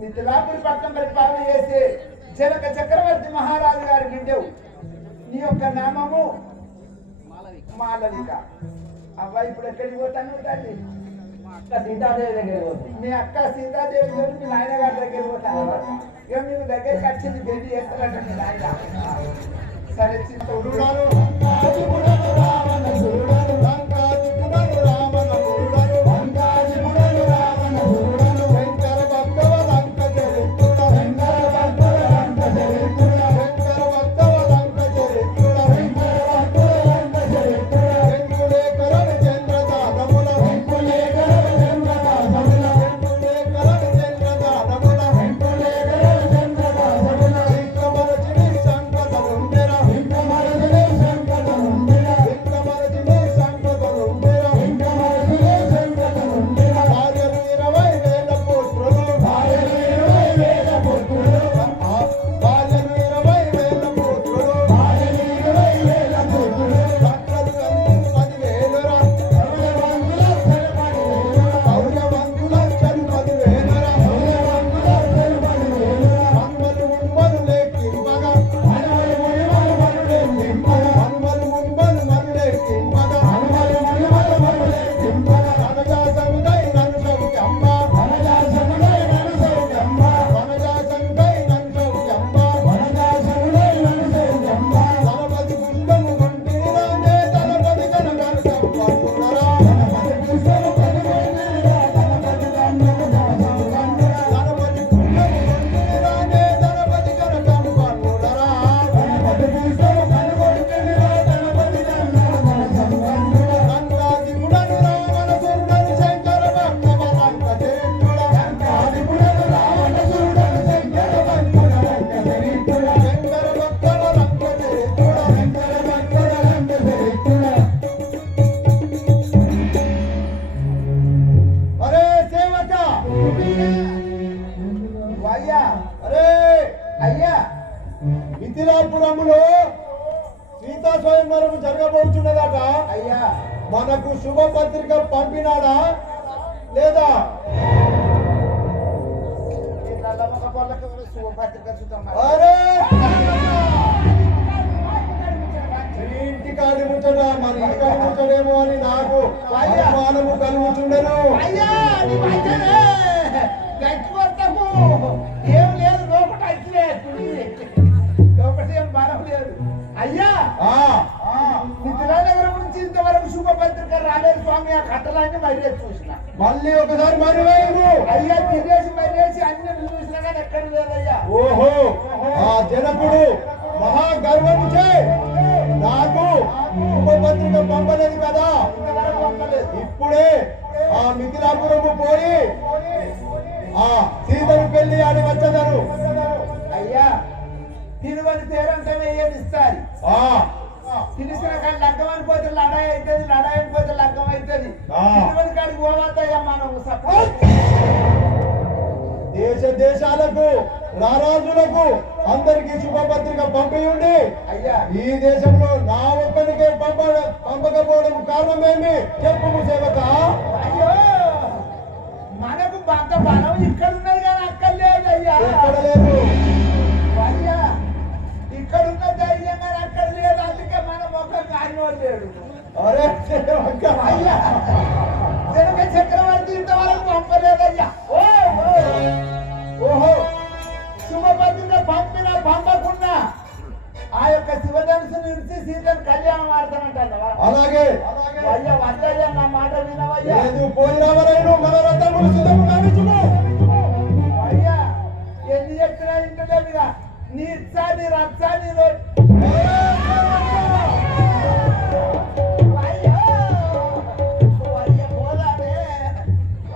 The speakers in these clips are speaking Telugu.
మిథిలాపురి పట్టణం పరిపాలన చేసి జనక చక్రవర్తి మహారాజు గారి బిడ్డవు. నీ యొక్క నామము మాలవిక. అబ్బాయి ఇప్పుడు ఎక్కడికి పోతాను తల్లి? సీతాదేవి దగ్గర మీ అక్క సీతాదేవి గారు మీ నాయన గారి దగ్గర పోతాను. ఇక మీకు దగ్గరికి వచ్చింది పెళ్లి చేస్తారట మీ నాయన. సరే చింతడు అరే అయ్యా మిథిలాపురములో సీతా స్వయంవరం జరగబోతున్నదట. అయ్యా మనకు శుభపత్రిక పంపినాడా లేదా? ఈ నల్లమొక పొలకు శుభపత్రిక చూద్దాం. అరే ఈ ఇంటికాడి ముచ్చట మన ఇంటికాడి ముచ్చడేమో అని నాకు అనుమానము కలుగుతుండను. అయ్యా నీ మంచిదే గట్టి కొడతాము. ఏం లేదు లోపల అట్లే లోపల ఏం బలం లేదు. అయ్యా మిథిలానగరం నుంచి ఇంతవరకు శుభపత్రిక రాలేదు స్వామి. ఆ కట్టలన్నీ మర్యాద చూసిన. మళ్ళీ ఒకసారి మరివేయము. అయ్యా తినేసి మర్యాసి అన్ని చూసినా కానీ ఎక్కడ లేదయ్యా. ఓహో ఆ జనకుడు మహా గర్వముచే నాకు శుభపత్రిక పంపలేదు కదా. ఇంతవరకు పంపలేదు. ఇప్పుడే ఆ మిథిలాపురము పోయి ఆ సీతను పెళ్లి ఆడి వచ్చేదాను. అయ్యా తిరువని పేరంటే ఇస్తారు. తినిసిన కాడి లగ్గం అనిపోతే లడాయి అవుతుంది, లడాయి అయిపోతే లగ్గం అవుతుంది. తిరువని కాడికి పోవద్దయ్యా మనం. దేశ దేశాలకు రారాజులకు అందరికి శుభపత్రిక పంపియుండి అయ్యా ఈ దేశంలో నా ఒక్కరికే పంపకపోవడం కారణమేమి చెప్పుము సేవక. అయ్యో మనకు అంత బలం ఇక్కడ ఉన్నది కానీ అక్కడ లేదు అయ్యా. ఎక్కడ లేదు. అయ్యా ఇక్కడ ఉన్న ధైర్యం కానీ అక్కడ లేదు. అందుకే మన మొక్క కానివాడు లేడు. అరే సేవక. అయ్యా జనక చక్రవర్తి ఇంతవరకు పంపలేదయ్యా. ఓహో శుభపత్రిక పంపినా పంపకుండా ఆ యొక్క శివధనుసు నుంచి సీతను కళ్యాణం ఆడతానంటావా? అలాగే అయ్యా వద్దయ్యా నా మాట వినవయ్యా. లేదు పోయి రావలేను మన రథములు సిద్ధము కావించుము. అయ్యా ఎన్ని చెప్పినా ఇంటలేదుగా. నీ ఇచ్చా నీ రచ్చా నీ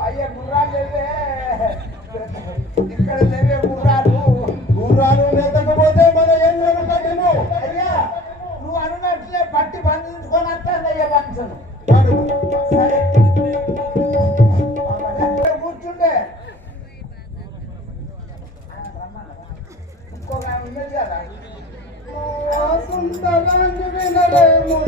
అయ్యా గుర్రాలు లేవే ఇక్కడ లేవే గుర్రాలు. గుర్రాలు లేకపోతే మన ఏళ్ళను కట్టెము. అయ్యా నువ్వు అన్నట్లే పట్టి బంధించుకొని వస్తానయ్యా పంచను. సరే కూర్చుండే ఇంకొక ఆమె ఉన్నది కదా. సుందరాన్ని వినలేము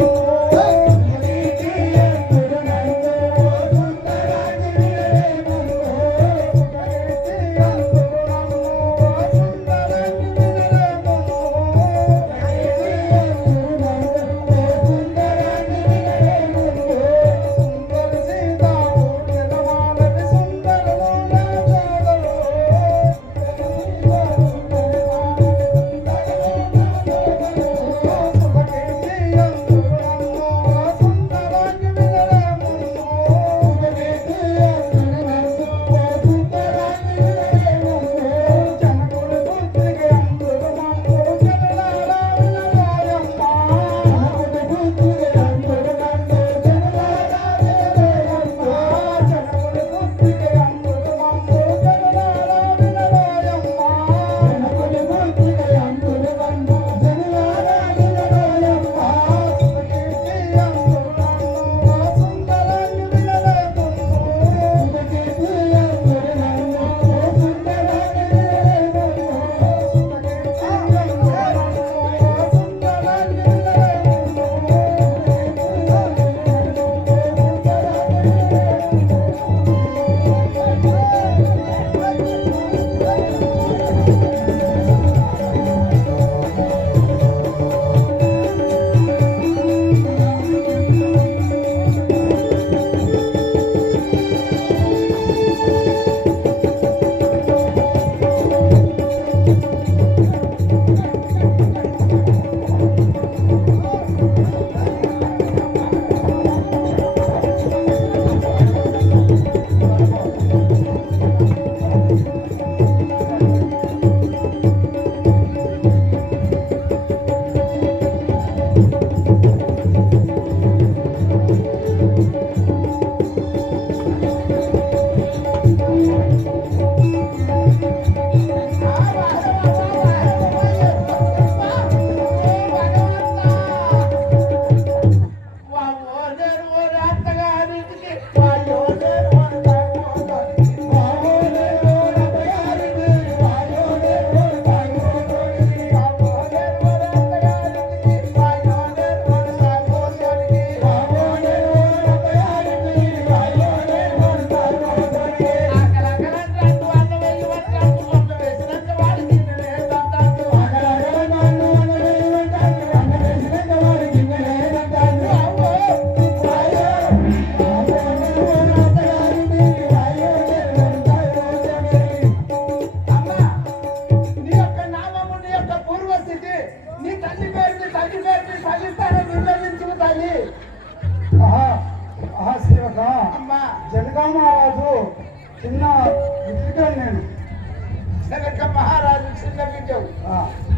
అంటావు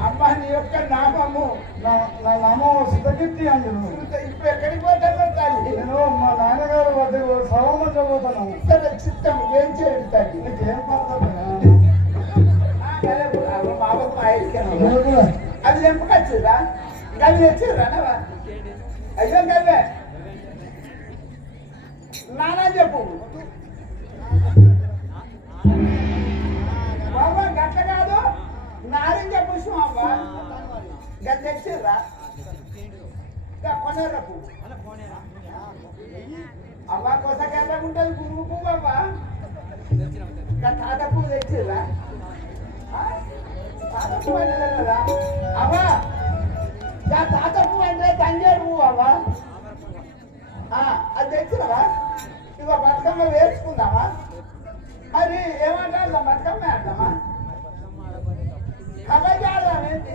అమ్మ నీ యొక్క నామము నా నామం సిద్ధకీర్తి అంటారు. ఇప్పుడు ఎక్కడికి పోతాను తల్లి నేను మా నాన్నగారు వద్ద సభమంలో పోతాను. సరే చిత్తం ఏం చేయడు తల్లి నీకేం పడుతుంది అది ఎంపకొచ్చిరా గవి తెచ్చిర్రా అయ్యో గవే నానా చెప్పు బాబా గట్ల కాదు నారింజ పుష్పం అబ్బా గది తెచ్చిర్రా కొనేరా పువ్వు అవ్వ కొసకెళ్ళకుంటుంది గురువు పువ్వు అవ్వ తాత పువ్వు తెచ్చిర్రా తాత పువ్వు అంటే కదా అవ్వ తాత పువ్వు అంటే తంగేడు పువ్వు అవ్వ అది తెచ్చినవా ఇక బతుకమ్మ వేసుకుందామా మరి ఏమంటారు బతుకమ్మ ఆడదామా కబడ్డీ ఆడదాం ఏంటి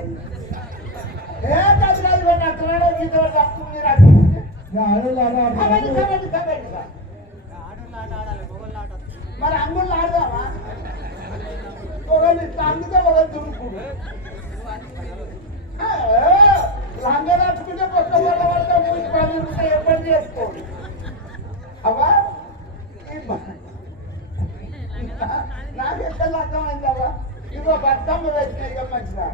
ఏ కబడ్డీ పెట్టి అక్కడ గీత తప్పు మీరు కబడ్డీ కబడ్డీ కబడ్డీ మరి అంగుళ్ళు ఆడదామా ఒకటి అందుకే ఒకటి దురుకుడు లంగా నచ్చుకుంటే కొత్త వాళ్ళ వల్ల మూడు 10 రూపాయలు ఎప్పటి చేసుకోండి అవ్వా నాకు ఎక్కడ అర్థమైంది అవ్వ ఇగో బతుకమ్మ వేసిన ఇక మంచిదా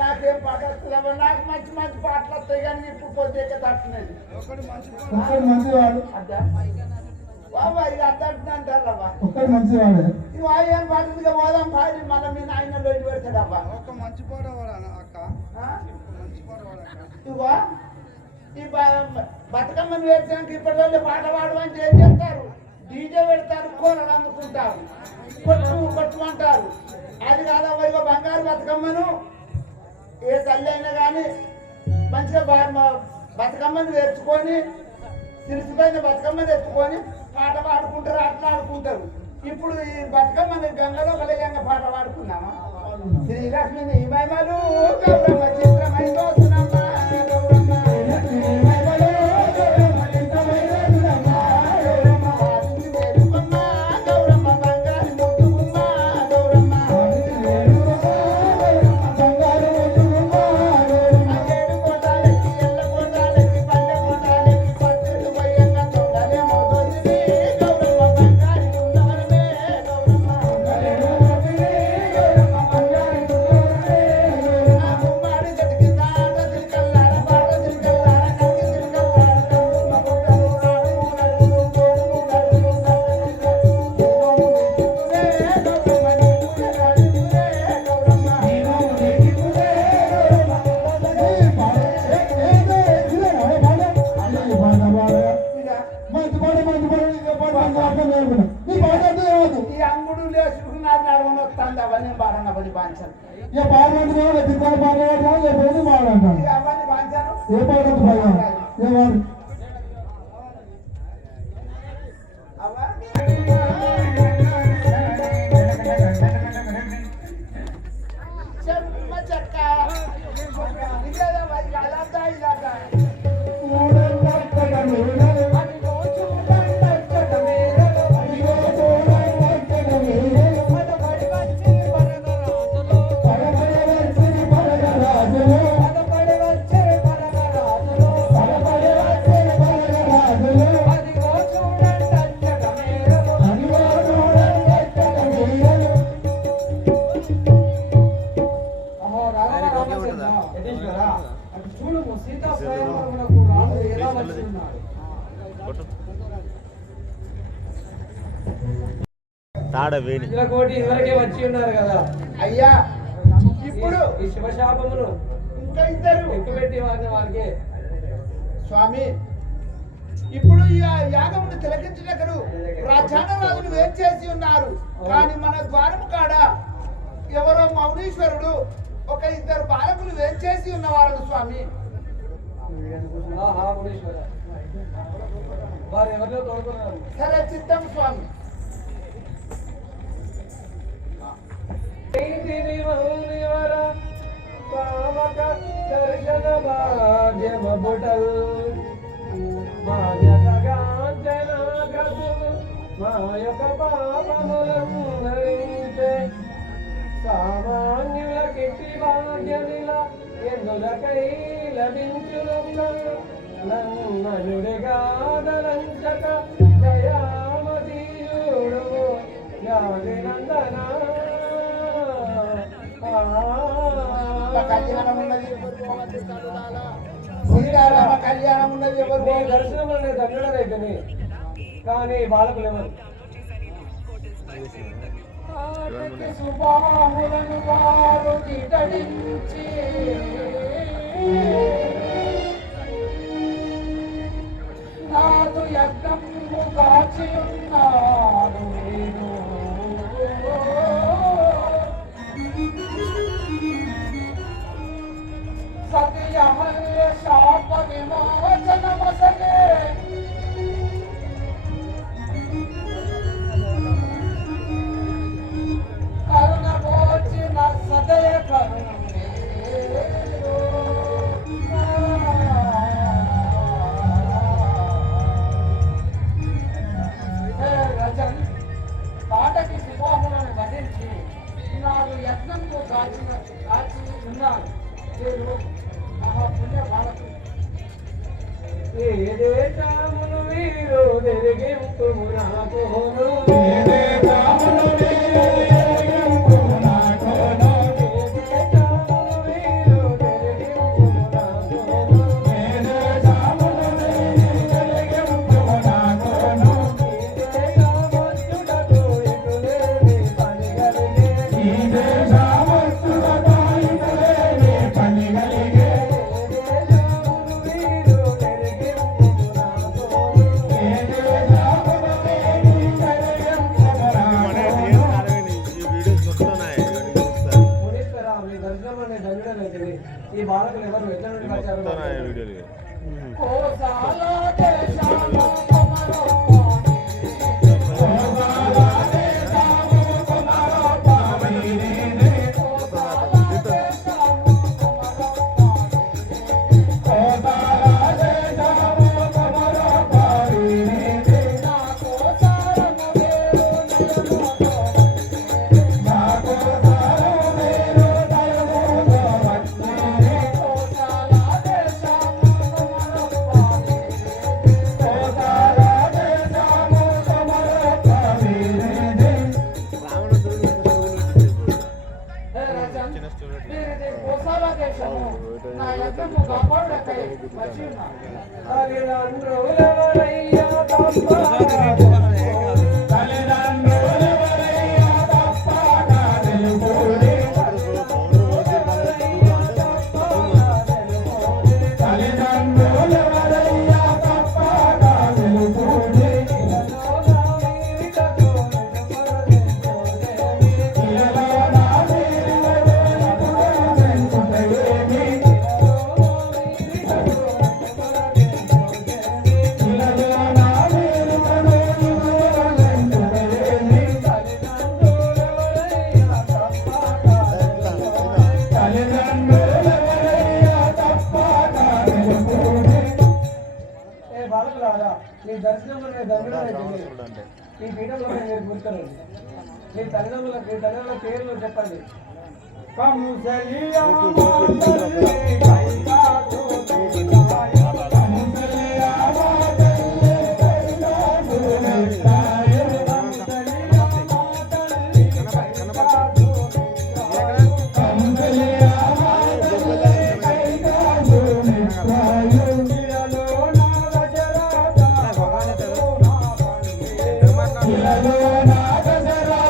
నాకేం పాట వస్తుంది నాకు మంచి మంచి పాటలు వస్తాయి కానీ ఇప్పుడు పొద్దుకే తట్టునేది మంచివాడు బాబా ఇది అద్దట్టు అంటారబ్బా ఒక్కడు మంచివాడు ఇవి ఏం పద్ధతిగా పోదాం భార్య మళ్ళీ మీ నాయనలో ఇంటి పెడతాడబ్బా ఒక మంచి పాట అక్క ఇవా ఈ బతుకమ్మను వేసాక ఇప్పటి పాట పాడమని ఏం చేస్తారు డీజే పెడతారు కూరలు అందుకుంటారు కొట్టు అంటారు అది కాదవ్వ ఇగో బంగారు బతుకమ్మను ఏ తల్లి అయినా కానీ మంచిగా బతుకమ్మను తెచ్చుకొని సిరిసిపోయిన బతుకమ్మను తెచ్చుకొని పాట పాడుకుంటారు అట్లా ఆడుకుంటారు ఇప్పుడు ఈ బతుకమ్మని గంగలో కలిగంగా పాట పాడుకున్నామా శ్రీలక్ష్మి నీ మహిమలు గౌరమ్మ చిత్రమైన ఈ అంగుడు లేచుకున్నది నడవని వస్తుంది అవన్నీ బాగా పది బాంచాను ఏ పార్లమెంట్ అవన్నీ బాంచాను ఏ పార్లమెంట్ ఏ వాడు చెక్క తాడవేణి ఇలా కోటి ఇదివరకే వచ్చి ఉన్నారు కదా అయ్యా ఇప్పుడు ఈ శివశాపమును ఇంకా ఇద్దరు ఎక్కుపెట్టి వారికి స్వామి ఇప్పుడు ఈ యాగమును తిలకించుటకు రాజానరాజును వేరు చేసి ఉన్నారు. కానీ మన ద్వారం కాడ ఎవరో మౌనీశ్వరుడు ఒక ఇద్దరు బాలకులు వేరు చేసి ఉన్నవారు స్వామి. వారు ఎవరిలో తోడుకున్నారు. సరే చిత్తం స్వామి. దర్శన భాగ్యమ బుటల్ మాయక పాపములందరించే సామాన్యుల కిట్టి భాగ్యమిల ఎందులకై లభించును నన్నుడిగాదలంచక దయామదీయుడు యాదినందన కళ్యాణం ఉన్నది సీతారామ కళ్యాణం ఉన్నది ఎవరు దర్శనం అనేది దండలైతేనే కానీ బాలకులు ఎవరు సుబాహులను వారు తిటడించి నాదు యజ్ఞము కాచి ఉన్నాడు నేను సత్యహల్య శాప విమోచనమసగే కరుణ పోచిన సదయ కరుణ రజన్ పాటకి శివాహులను వధించి నాకు యత్నంతో కాచి ఉన్నాను. నేను మహాపుణ్య బాలకు ఏ దేశమును వీరు తిరిగింపు నాకు ఈ బాలకులు ఎవరు ఎట్లా నుండి వచ్చారు మీ దర్శనంలో ఈ పీఠంలో మీరు గుర్తున్నారు. మీ తల్లిదండ్రుల పేర్లు చెప్పండి. నాగజరా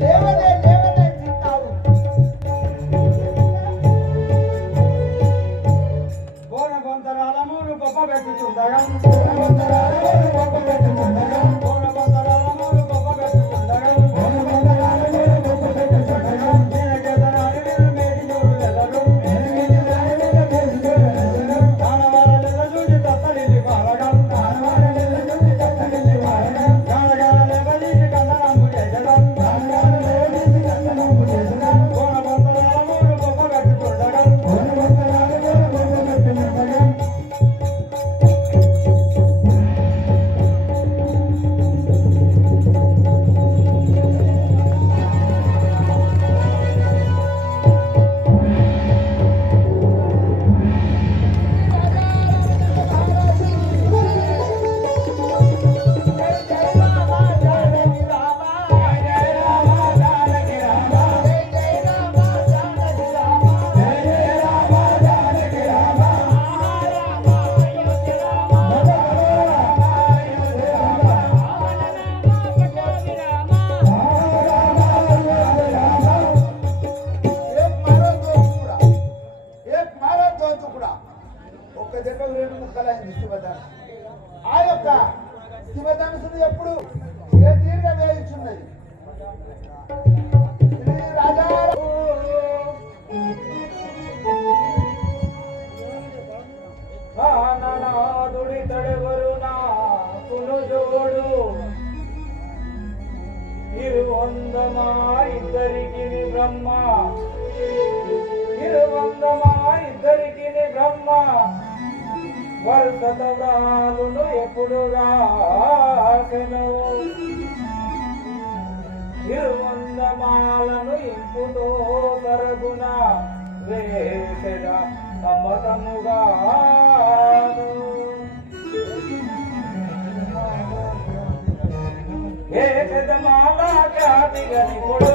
లేవలే లేవలే తిన్నావు. బోనబంతరాలములు గొప్ప పెట్టుచుండగా ఆ యొక్క శివధనుసును ఎప్పుడు తీరుగా వేయించున్నది. శ్రీ రాజా నాదుడి తడెవరు నా కునుజోడు ఇరువందమా ఇద్దరికి బ్రహ్మ ఇరువందమా ఇద్దరికి బ్రహ్మ వర్షత వ్రాలును ఎప్పుడు రాసెను ఇరువందమాలను ఇంపుతో తరగున వేసెద సమ్మతముగా ఏ పెదమాల ఖ్యాతిగా నిపుడు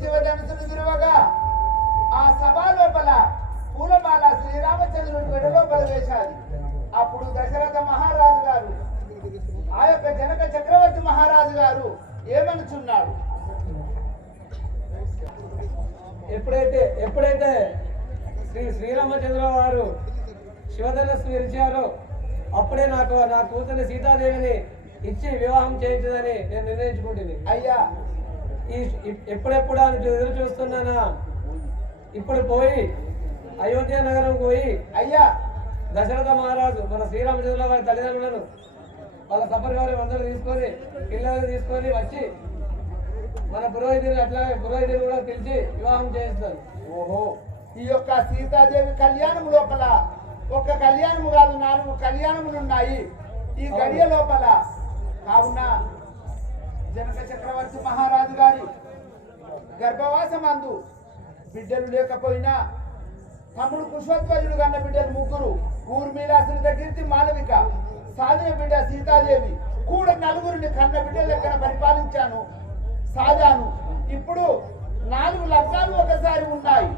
శివధనుసును విరువగా ఆ సభ లోపల పూలమాల శ్రీరామచంద్రుని మెడ లోపల వేశాది. అప్పుడు దశరథ మహారాజు గారు ఆ యొక్క జనక చక్రవర్తి మహారాజు గారు ఏమనుచున్నాడు? ఎప్పుడైతే శ్రీరామచంద్ర వారు శివధనుస్సు విరిచారో అప్పుడే నా కూతురి సీతాదేవిని ఇచ్చి వివాహం చేయించదని నేను నిర్ణయించుకుంటుంది. అయ్యా ఎప్పుడెప్పుడు అని ఎదురు చూస్తున్నానా? ఇప్పుడు పోయి అయోధ్య నగరం పోయి అయ్యా దశరథ మహారాజు మన శ్రీరామచంద్ర వారి తల్లిదండ్రులను వాళ్ళ సపరివారం అందరూ తీసుకొని పిల్లలు తీసుకొని వచ్చి మన పురోహితుని అట్లాగే పురోహితుని కూడా పిలిచి వివాహం చేయిస్తారు. ఓహో, ఈ యొక్క సీతాదేవి కళ్యాణం లోపల ఒక్క కళ్యాణము కాదు 4 కళ్యాణములు ఉన్నాయి ఈ గడియ లోపల. కావున జనక చక్రవర్తి మహారాజు గారి గర్భవాసమందు బిడ్డలు లేకపోయినా తమ్ముడు కుశధ్వజుడు కన్న బిడ్డలు 3 ఊర్మిళ, కీర్తి, మాలవిక, సాధిన బిడ్డ సీతాదేవి కూడా 4 కన్న బిడ్డల లెక్కన పరిపాలించాను, సాగాను. ఇప్పుడు 4 లగ్నాలు ఒకసారి ఉన్నాయి.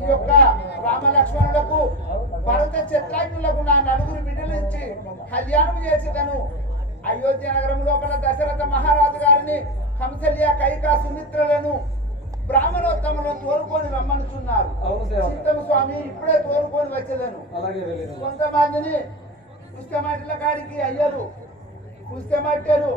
ఈ యొక్క రామ లక్ష్మణులకు భరత చిత్రాజ్ఞులకు నా 4 బిడ్డలు ఇచ్చి కళ్యాణం చేసేదను. అయోధ్య నగరం లోపల దశరథ మహారాజు గారిని కంసల్య, కైక, సుమిత్రలను బ్రాహ్మణోత్తములను తోలుకొని రమ్మనుచున్నారు. సీతమ్మ స్వామి ఇప్పుడే తోలుకొని వచ్చేదను. కొంతమందిని పుస్తమట్ల కాడికి అయ్యరు పుస్తమట్టరు.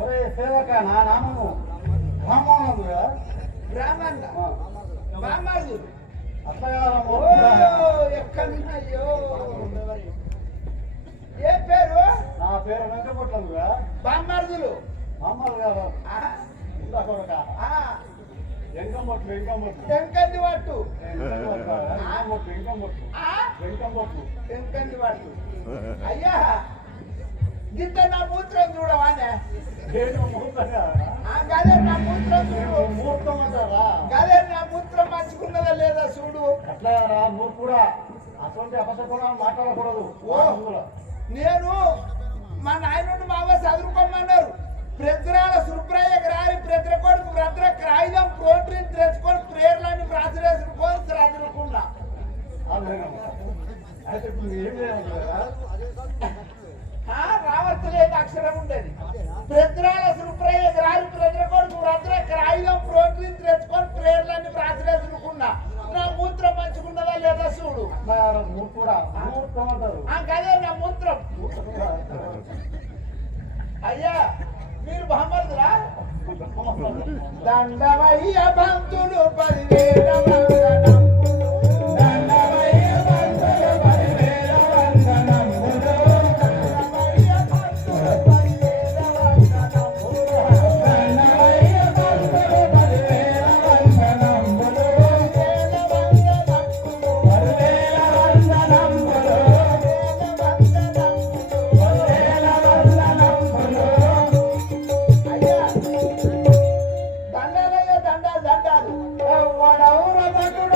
ఒరే సేవక నా నామము రామోహన్ కదా బ్రాహ్మణ బామ్మాజులు అట్లా కాదమ్మో. ఎక్కడి అయ్యో ఏ పేరు నా పేరు వెంకపట్లంగా బామ్మార్జులు అమ్మలు గారు ఆ, ఇందా కొడక ఆ, వెంకమ్మొట్లు వెంకమ్మొట్లు వెంకంది పట్టు వెంకమ్మొట్లు వెంకమ్మొట్లు ఆ, వెంకమ్మొట్లు వెంకంది పట్టు అయ్యా గింత నా మూత్రం చూడవానే నేను ముహూర్తంగా గదే నా మూత్రం చూడు ముహూర్తం అంటారా గదే నా మూత్రం మంచుకున్నదా లేదా చూడు అట్లా రా నువ్వు కూడా అటువంటి అపశకునాలు మాట్లాడకూడదు ఓ. నేను మా నాయనుండి మా అవ్వ చదువుకోమన్నారు ప్రతిరాల సుబ్రయ్య గ్రారి ప్రతి కొడుకు భద్ర క్రాయుధం ప్రోటీన్ తెచ్చుకొని ప్రేర్లని ప్రాచురేసుకొని చదువుకున్నా అయితే ఇప్పుడు ఏం చేయాలి కదా రావట్లేదు అక్షరం ఉండేది ప్రతిరాల సుబ్రయ్య గ్రారి ప్రతి కొడుకు భద్ర క్రాయుధం ప్రోటీన్ తెచ్చుకొని ప్రేర్లని ప్రాచురేసుకున్నా నా మూత్రం మంచుకున్నదా లేదా చూడు నువ్వు కూడా ముహూర్తం అంటారు కదే నా మూత్రం అయ్యా మీరు బహుమతులా దండమయ్య బంతులు 10,000 వందనములు. దండమయ్య బంతులు 10,000 వందనములు. దండమయ్య బంతులు 10,000 వందనములు. దండమయ్య బంతులు 10,000 వందనములు. 10,000 వందనములు. 10,000 వందనములు. 10,000 వందనములు. అయ్యా దండాలయ్యా దండాలు దండాలు ఎవడెవర భటుడు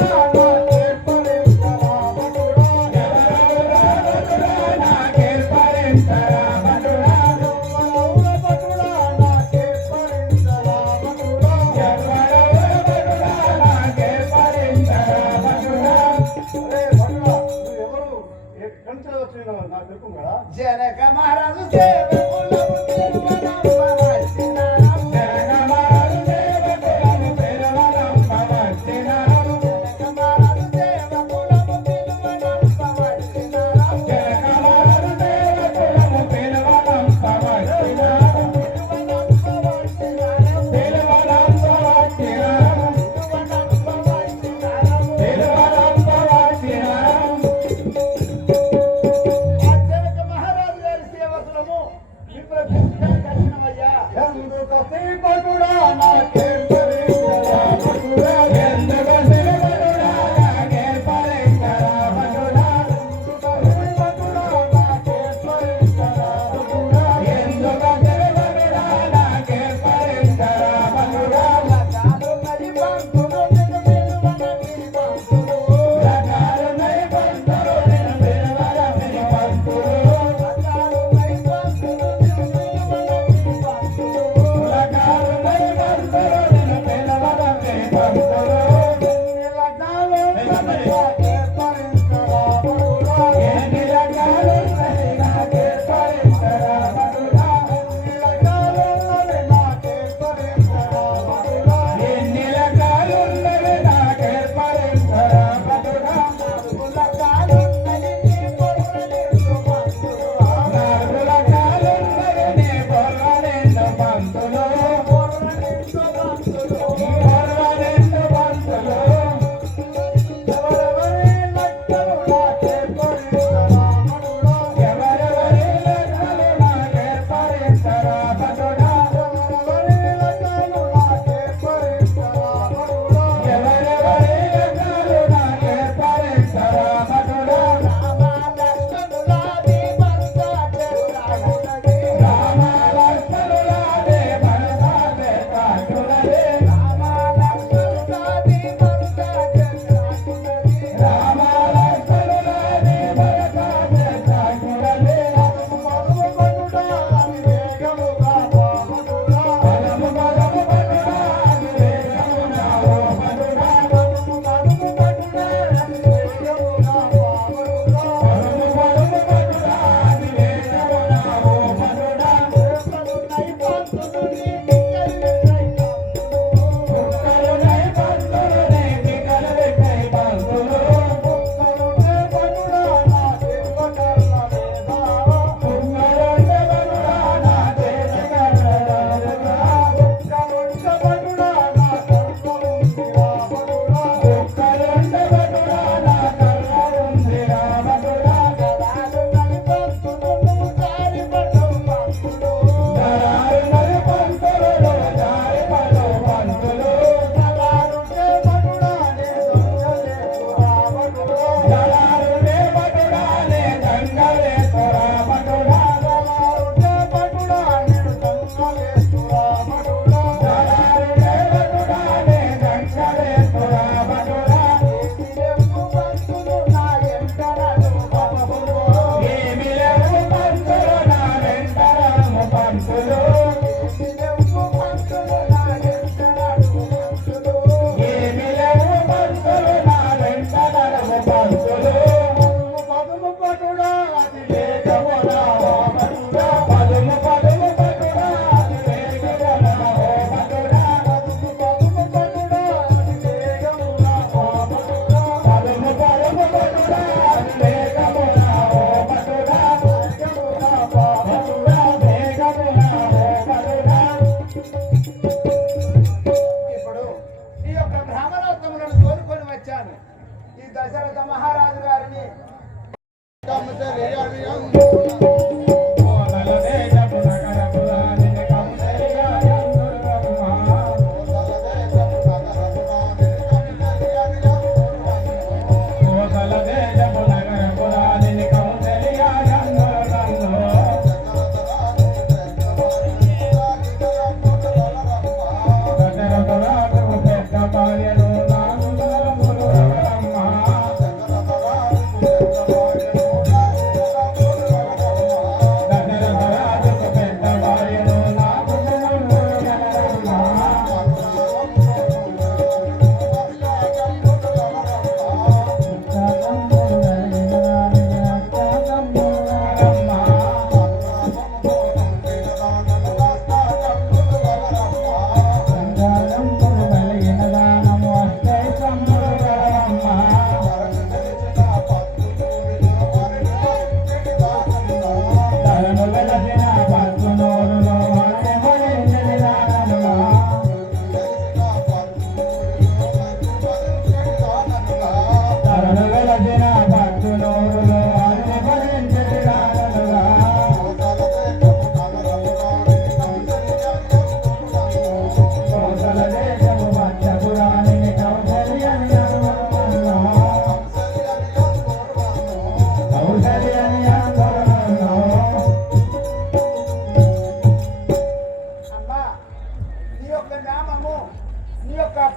దశరథ మహారాజు గారిని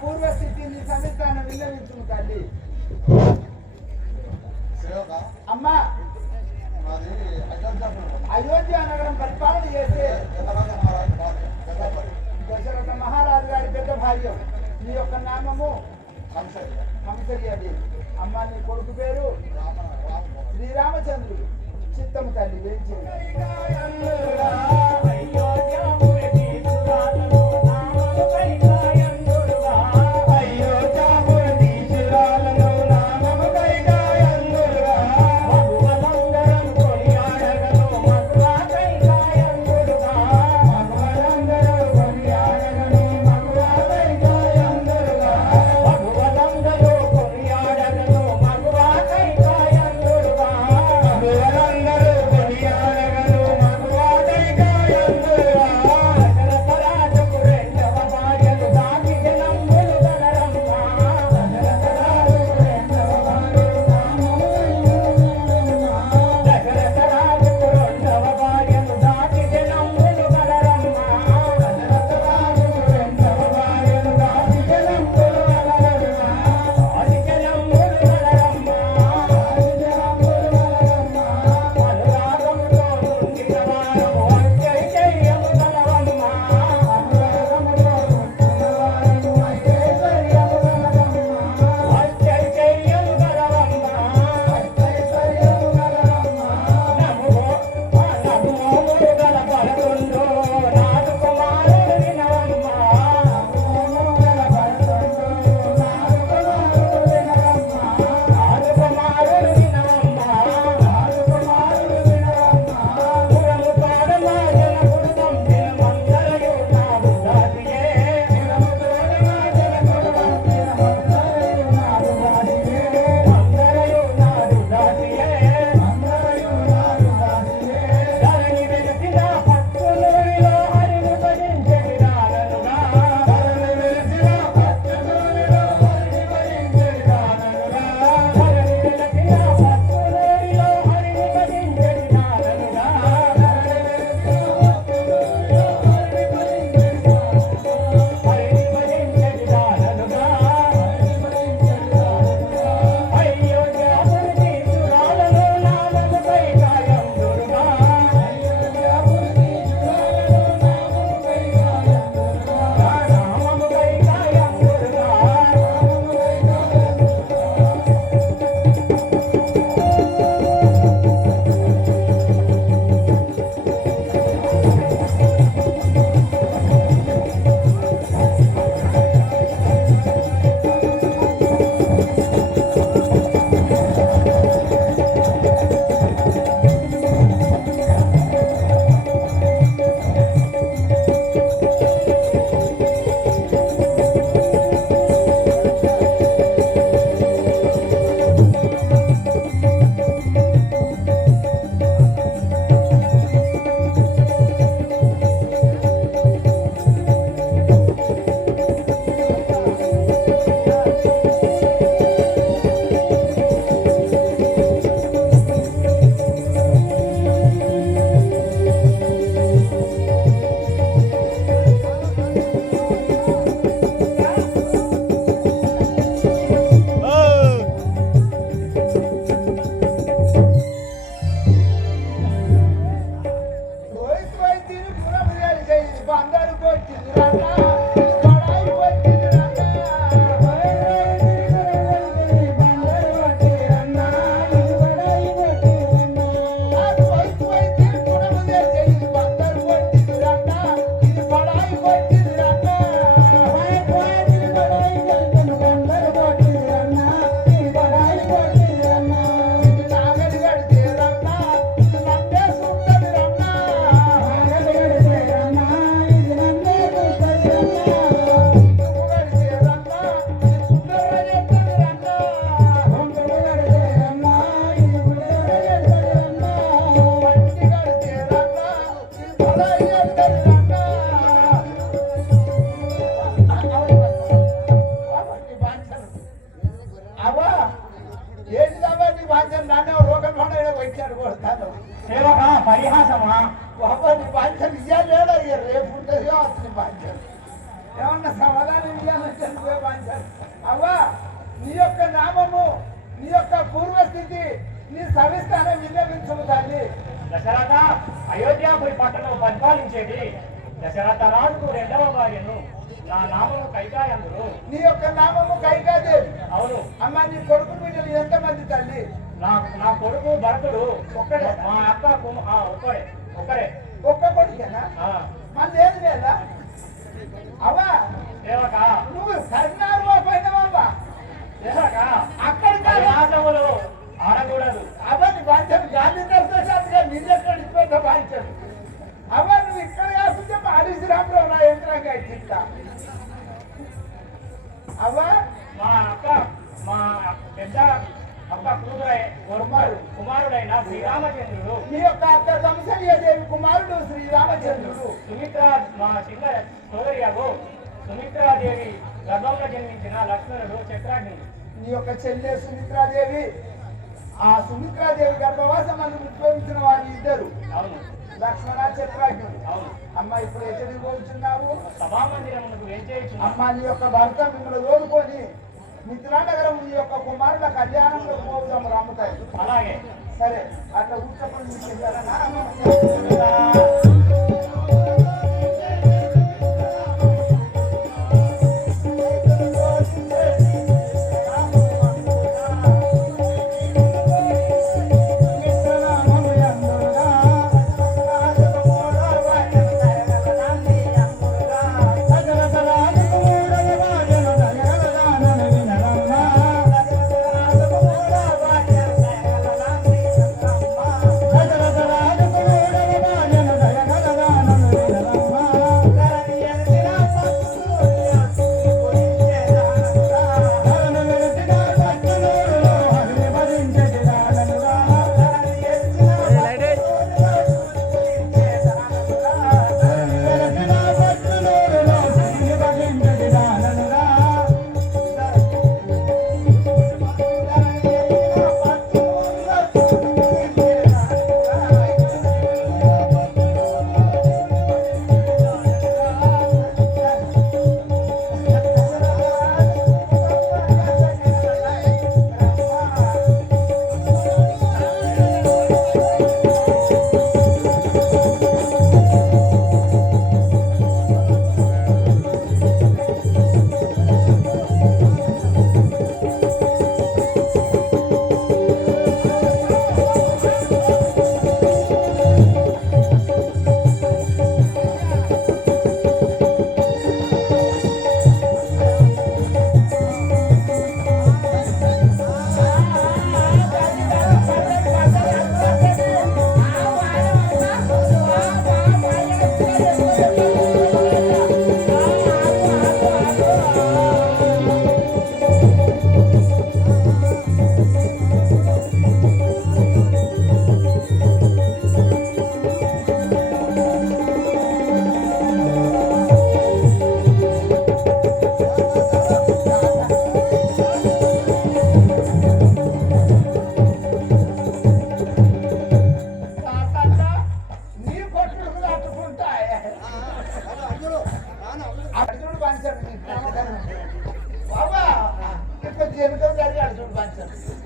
పూర్వస్థితిని సమిస్తాను విన్నవించును తల్లి. అమ్మా అయోధ్య నగరం పరిపాలన చేసే దశరథ మహారాజు గారి పెద్ద భాగ్యం. నీ యొక్క నామము హంసరి అది. అమ్మ నీ కొడుకు పేరు శ్రీరామచంద్రుడు. చిత్తము తల్లి వేయించి అందరూ కొనియాడగను మగువా కైకాయందురుగా పరిహాసమా బాధ్యత ఇయ్యాలేడా రేపు ఉంటుందో అతని బాధ్యత ఏమన్నా సమాధానం ఇయ్యాలంటే నువ్వే బాధ్యత అవ్వా నీ యొక్క నామము నీ యొక్క పూర్వస్థితి నీ సవిస్తానం విన్నవించము తల్లి. దశరథ అయోధ్యాపురి పట్టణం పరిపాలించేది దశరథ రాజుకు రెండవ భార్యను. నా నామము కైకాయందురు. నీ యొక్క నామము కైకాదేవి. అవును. అమ్మ నీ కొడుకు బిడ్డలు ఎంతమంది తల్లి? నా కొడుకు భరతుడు ఒక్కడే. మా అక్క ఒక్కడే. ఒక్క కొడుకేనా? మళ్ళీ ఏది లేదా? అవా సేవక నువ్వు సరినారు పోయినవా? సేవక అక్కడికి మాసములు ఆడకూడదు. అవన్నీ బాధ్యత గాలి దర్శనాలుగా నిజెక్కడ పెద్ద బాధ్యత. అవా నువ్వు ఇక్కడ కాకుంటే పాడి శ్రీరామరావు నా యంత్రంగా ఇచ్చిందా? అవా మా పెద్ద అక్క కుమారుడైన శ్రీరామచంద్రుడు. నీ యొక్క అత్త కంసల్యదేవి కుమారుడు శ్రీరామచంద్రుడు. మా చిన్న సోదరియకు సుమిత్రాదేవి గర్భంలో జన్మించిన లక్ష్మణుడు చక్రాగ్ని. నీ యొక్క చెల్లె సుమిత్రాదేవి. ఆ సుమిత్రాదేవి గర్భవాసం అని ఉద్భవించిన వారు ఇద్దరు. అవును. లక్ష్మణ చక్రాగ్ని. అవును. అమ్మ ఇప్పుడు ఎక్కడికి పోతున్నావు? సభామందిరమునకు ఏం చేయొచ్చు? అమ్మ నీ యొక్క భర్త మిమ్మల్ని తోడుకొని మిథిలానగరం నీ యొక్క కుమారుల కళ్యాణంలో పోదాము రాముతాయి. అలాగే సరే అట్లా కూర్చోకుండా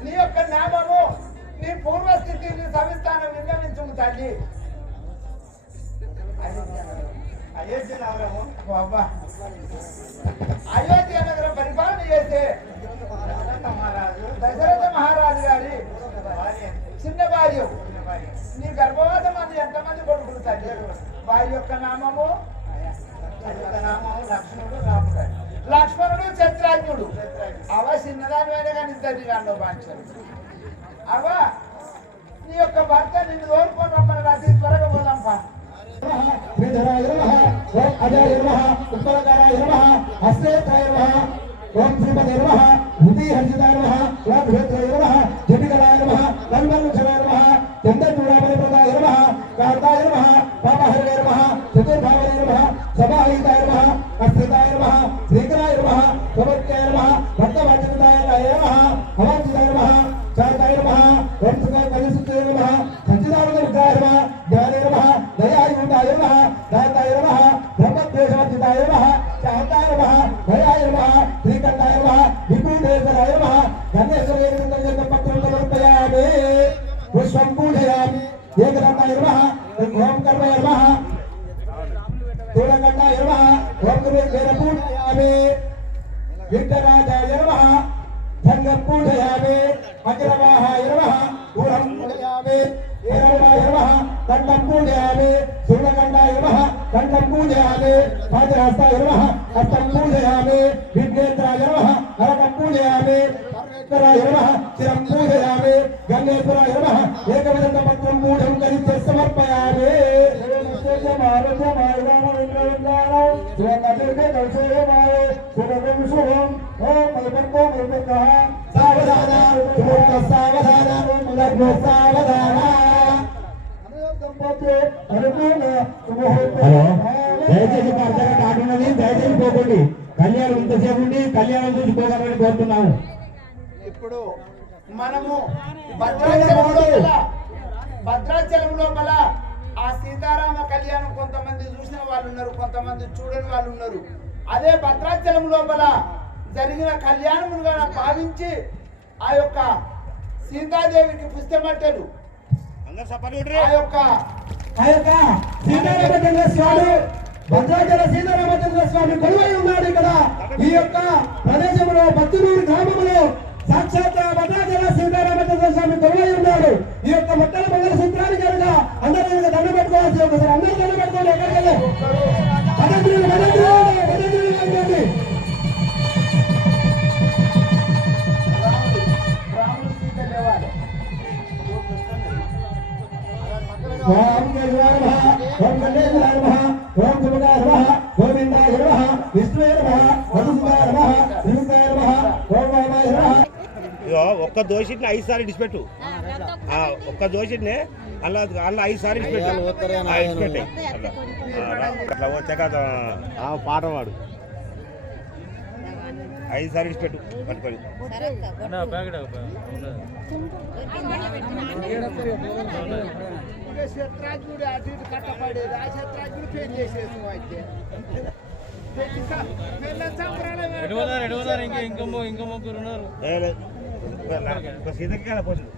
నీ యొక్క నామము నీ పూర్వస్థితి నీ సవిస్తానం విన్నవించుము తల్లి. అయోధ్య నగరము బాబా అయోధ్య నగరం పరిపాలన చేసే దశరథ మహారాజు గారి చిన్న భార్య నీ గర్భవాసం మంది ఎంతమంది కొడుకులు తల్లి వారి యొక్క నామము లక్ష్మణుడు రాముడు లక్ష్మణుడు చత్రాజ్ఞుడు అవ చిన్నదాని అయినా కానీ ఇద్దరి దాంట్లో బాంచారు అవ నీ యొక్క భర్త నిన్ను కోరుకొని రమ్మని అతి త్వరగా పోదాంపా శ్రీధరాయ నమః ఓం అజాయ నమః ఉత్తరకారాయ నమః హస్తేత్రాయ నమః ఓం శ్రీపదే నమః హృదయహర్షితాయ నమః ఓం భేత్రాయ నమః జటికలాయ నమః కల్మలుక్షణాయ నమః చంద్రచూడామణిప్రదాయ నమః కాంతాయ నమః పాపహరణాయ నమః చతుర్భావనాయ నమః సభాహితాయ నమః అశ్రితాయ నమః శ్రీకరాయ నమః సమర్త్యాయ నమః భక్తవాచనదాయ నమః అవాంఛితాయ నమః శాంతాయ నమః ఓం సుఖాయ కలిసుత్తాయ నమః సచ్చిదానందవిగ్రహాయ నమః జ్ఞానాయ నమః దయాయుతాయ నమః దాతాయ నమః బ్రహ్మద్వేషవర్జితాయ నమః శాంతాయ నమః భయాయ నమః శ్రీకంఠాయ నమః విభూదేశ్వరాయ నమః గణేశ్వరాయ నమః పత్రం సమర్పయామి పుష్పం పూజయామి ఏకదంతాయ నమః ఓం కర్మాయ నమః స్థూలకంఠాయ నమః ఓం కృష్ణ పూజయామి విఘ్నరాజాయ నమః సంగం పూజయామి అగ్రవాహాయ నమః దూరం పూజయామి ఏరవాయ నమః కంఠం పూజయామి స్థూలకంఠాయ నమః కంఠం పూజయామి పాదహస్తాయ నమః హస్తం పూజయామి విఘ్నేశ్వరాయ నమః హరకం పూజయామి పరమేశ్వరాయ నమః శిరం పూజయామి గంగేశ్వరాయ నమః ఏకవిధంత పత్రం పూజం కలిసి సమర్పయామి సావధాన సావధాన సావధాన హలో దయచేసి పరదగా కాటున్నది దయచేసి పోకండి కళ్యాణం ఇంతసేపు ఉండి కళ్యాణం చూసి పోగలని కోరుతున్నాము ఇప్పుడు మనము భద్రాచలం లోపల ఆ సీతారామ కళ్యాణం కొంతమంది చూసిన వాళ్ళు ఉన్నారు, కొంతమంది చూడని వాళ్ళు ఉన్నారు. అదే భద్రాచలం లోపల జరిగిన కళ్యాణములుగా భావించి ఆ యొక్క సీతాదేవికి పుస్తమట్టలు ఆ యొక్క సీతారామచంద్ర స్వామి భద్రాచల సీతారామచంద్ర స్వామి కొలువై ఉన్నాడు ఇక్కడ. ఈ యొక్క ప్రదేశంలో బత్తునూరు గ్రామంలో సాక్షాత్ భద్రాచల సీతారామచంద్ర స్వామి కొలువై ఉన్నాడు. ఈ యొక్క మొట్టల మంగళ సూత్రానికి కనుక అందరూ దండ పెట్టుకోవాల్సి ఒకసారి అందరూ దండ పెట్టుకోండి. ఎక్కడికి ఓం కేశవాయ నమః ఓం కళ్యాణాయ నమః ఓం శుభదాయ నమః గోవిందాయ నమః విష్ణువే నమః మధుసూదాయ నమః శ్రీకాయ నమః ఓం వామాయ నమః. ఒక్క దోషిని 5 సార్లు ఇడిచిపెట్టు. ఒక్క దోషిని అలా 5 సార్లు ఇడిచిపెట్టు. అట్లా వచ్చాక పాట వాడు 5 సార్లు ఇడిచిపెట్టు పట్టుకొని. శత్రాజ్ఞుడు అటు ఇటు కట్టపడేది, ఆ శత్రాజ్ఞుడు పెళ్లి చేసేసి అయితే ఇంకా ముగ్గురు ఉన్నారు. సీతకాయ పోతుంది.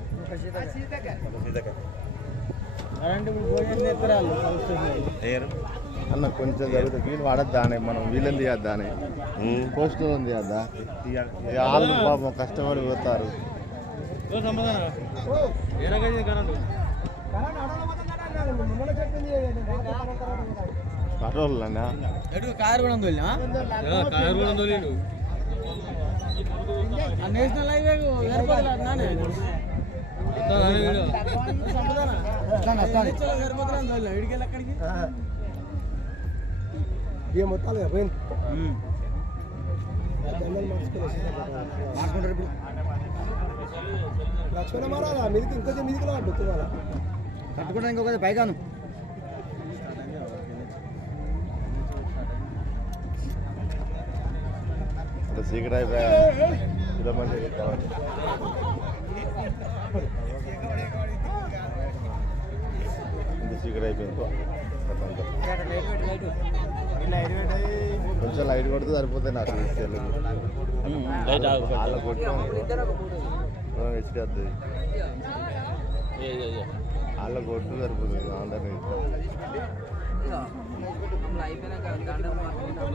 అన్న కొంచెం జరుగుతుంది వీళ్ళు వాడద్దా అని మనం వీళ్ళని తీయద్దా అని పోస్ట్ తీయద్దా వాళ్ళు పాపం కష్టపడి పోతారు. కరోళ్ళన్నా నేషనల్ హైవే మొత్తాలు పోయింది లక్ష్మణ మారాలా మీదికి ఇంకొంచెం మీదికి అడ్డు కట్టుకుంటా ఇంకొక పైగాను సీక్రెట్ అయిపోయా ఇంత సీక్రెట్ అయిపోయింది. కొంచెం లైట్ కొడితే సరిపోతుంది నాకు వాళ్ళ కొట్టి హెచ్డి వస్తుంది. వాళ్ళ కొట్టు సరిపోతుంది అందరినీ అయిపోయినాక దండలు మాట్లాడుకుంటాం